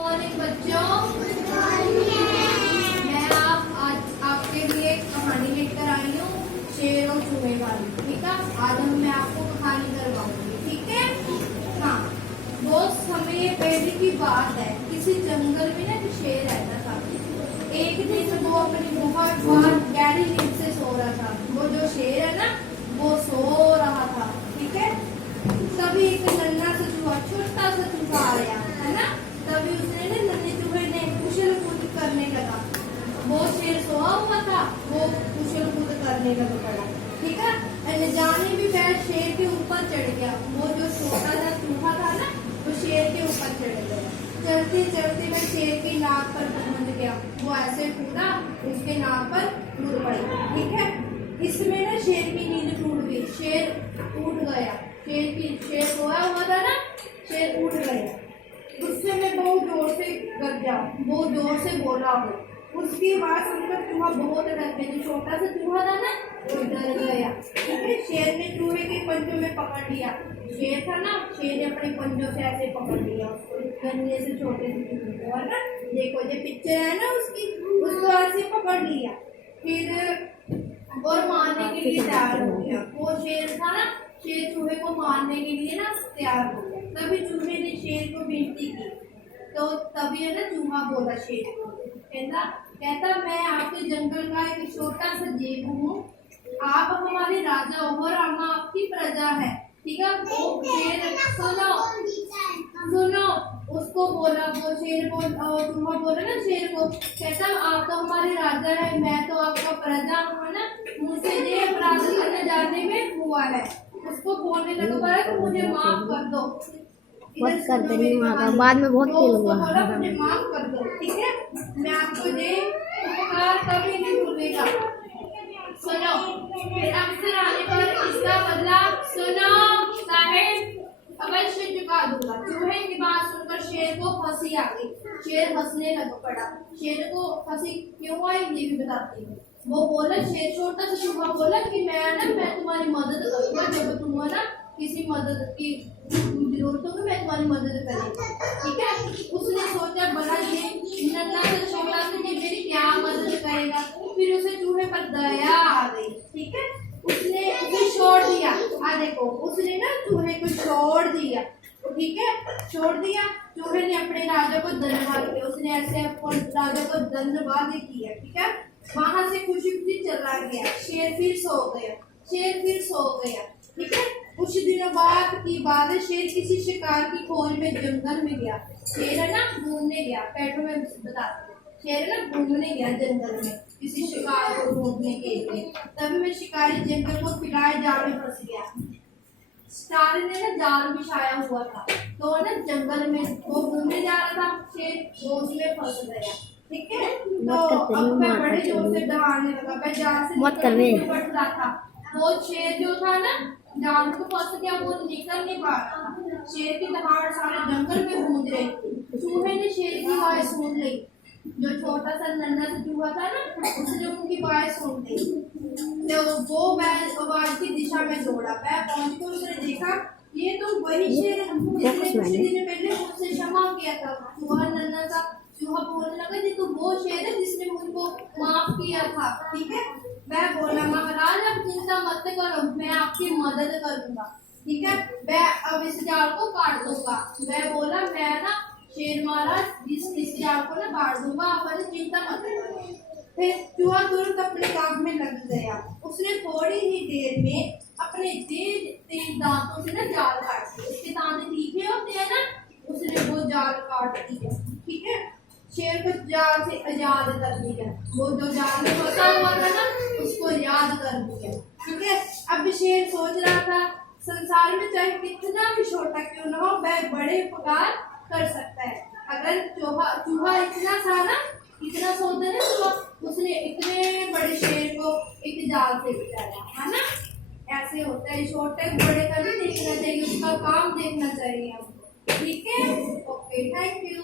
Morning बच्चों, मैं आज आपके लिए एक कहानी लेकर आई हूँ, शेर और चूहे वाली। ठीक है, आज मैं आपको कहानी करवाऊंगी। ठीक है, हाँ दोस्त, हमें ये पहले की बात है, किसी जंगल में ना एक शेर रहता था। एक दिन वो अपनी बहुत गहरी नींद से सो रहा था। वो जो शेर है ना, वो सो रहा था। ठीक है, तभी एक नन्हा सा चूहा, छोटा सा चूहा आया, है ना। तभी उसने ना नन्हे चूहे ने उछल कूद करने लगा। वो शेर सोया हुआ था, वो उछल कूद करने लगा। ठीक है, अनजाने भी वह शेर के ऊपर चढ़ गया। वो जो छोटा सा चूहा था ना, वो शेर के ऊपर चढ़ गया। चलते चलते वह शेर की नाक पर पहुंच गया। वो ऐसे कूदा, उसके नाक पर कूद पड़ी। ठीक है, इसमें ना शेर की नींद टूट गई। शेर उठ गया। शेर सोया हुआ था ना, शेर उठ गया। गुस्से में बहुत जोर से गरजा, बहुत जोर से बोला। हो उसकी आवाज सुनकर चूहा बहुत डर गया। जो छोटा सा चूहा था ना, वो डर गया। ठीक है, शेर ने चूहे के पंजों में पकड़ लिया। शेर था ना, शेर ने अपने पंजों से ऐसे पकड़ लिया उसको, गन्ने से छोटे से चूहे को, है ना। देखो ये पिक्चर है ना उसकी, उसको ऐसे पकड़ लिया। फिर और मारने के लिए तैयार हो गया। वो शेर था ना, शेर चूहे को मारने के लिए ना तैयार हो गया। तभी चूहे ने शेर को विनती की। तो तभी है ना चूहा बोला शेर को, कहता मैं आपके जंगल का एक छोटा सा जीव हूँ। आप हमारे राजा हो और हम आपकी प्रजा है। ठीक है, वो शेर सुनो उसको बोला। वो शेर चूहा बोला ना शेर को, कहता आप तो हमारे राजा है, मैं तो आपका प्रजा हूँ ना। मुझसे ये अपराध करने जाने में हुआ है। उसको बोलने लगा कि मुझे माफ कर दो। बहुत कर देनी वहाँ बाद में बहुत फील हुआ। मुझे माफ कर दो। ठीक है, मैं आपको ये उपकार कभी नहीं भूलेगा। सुनो, फिर अक्सर आने पर इसका बदला सुनो साहेब अवश्य चुका दूंगा। चूहे की बात सुनकर शेर को हंसी आ गई। शेर हंसने लग पड़ा। शेर को हंसी क्यों आई ये भी बताती हूँ। वो बोला, शेर छोटा सा चूहा बोला कि मैं तुम्हारी मदद करूंगा। जब तुम ना किसी मदद की जरूरत होगी, मैं तुम्हारी मदद करूंगा। ठीक है, उसने सोचा बड़ा ये नन्हा सा छोटा सा ये मेरी क्या मदद करेगा। फिर उसे चूहे पर दया आ गई। ठीक है, उसने उसे छोड़ दिया। देखो, उसने ना चूहे को छोड़ दिया। ठीक है, छोड़ दिया। चूहे ने अपने राजा को धन्यवाद किया। उसने ऐसे अपने राजा को धन्यवाद किया। ठीक है, वहां से खुशी खुशी चला गया। शेर फिर सो गया। ठीक है, कुछ दिनों बाद की बात है। शेर किसी शिकार की खोज में जंगल में गया। शेर है ना घूमने गया, बैठो मैं बताती हूँ। शेर है ना घूमने गया जंगल में किसी शिकार को ढूंढने के लिए। तभी मैं शिकारी जंगल को खिलाए जाल में फंस गया। शिकारी ने ना जाल बिछाया हुआ था, तो ना जंगल में वो घूमने जा रहा था। शेर वो उसमें फंस गया। ठीक है, तो अब मैं बड़े जोर से दहाड़ने लगा। मैं जाल से निकट रहा था। वो शेर जो था ना, जाल को फंस गया, वो निकल नहीं पा रहा था। शेर की दहाड़ सारे जंगल में गूंज रही थी। चूहे ने शेर की आवाज सुन ली। जो छोटा सा नन्हा सा चूहा था ना, उसने उनकी आवाज सुन ली। तो वो आवाज की दिशा में दौड़ा। वह पहुंचकर उसने देखा, ये तो वही शेर जिसने कुछ दिन पहले मुझसे क्षमा किया था। चूहा नन्हा सा चूहा बोलने लगा, ये तो वो शेर है जिसने मुझको माफ किया था। ठीक है, मैं बोला, महाराज आप चिंता मत करो, मैं आपकी मदद करूंगा। ठीक है, मैं अब इस जाल को काट दूंगा। मैं बोला, मैं ना शेर महाराज इस जाल को ना काट दूंगा, आप चिंता मत करो। फिर चूहा तुरंत अपने काम में लग गया। उसने थोड़ी ही देर में अपने तेज दांतों से ना जाल काट दिया। उसके दांत तीखे होते हैं ना, उसने वो जाल काट दिया। ठीक है, शेर को जाल से आजाद कर दिया। वो जो जाल में फंसा हुआ था ना, उसको याद कर दिया। ठीक है, अब शेर सोच रहा था, संसार में चाहे कितना भी छोटा क्यों ना हो, वह बड़े उपकार कर सकता है। अगर चूहा इतना था ना, इतना सोचता ना चूहा, उसने इतने बड़े शेर को एक जाल से बचाया, है ना। ऐसे होता है, छोटे बड़े का भी देखना चाहिए, उसका काम देखना चाहिए हमको। ठीक है, ओके, थैंक यू।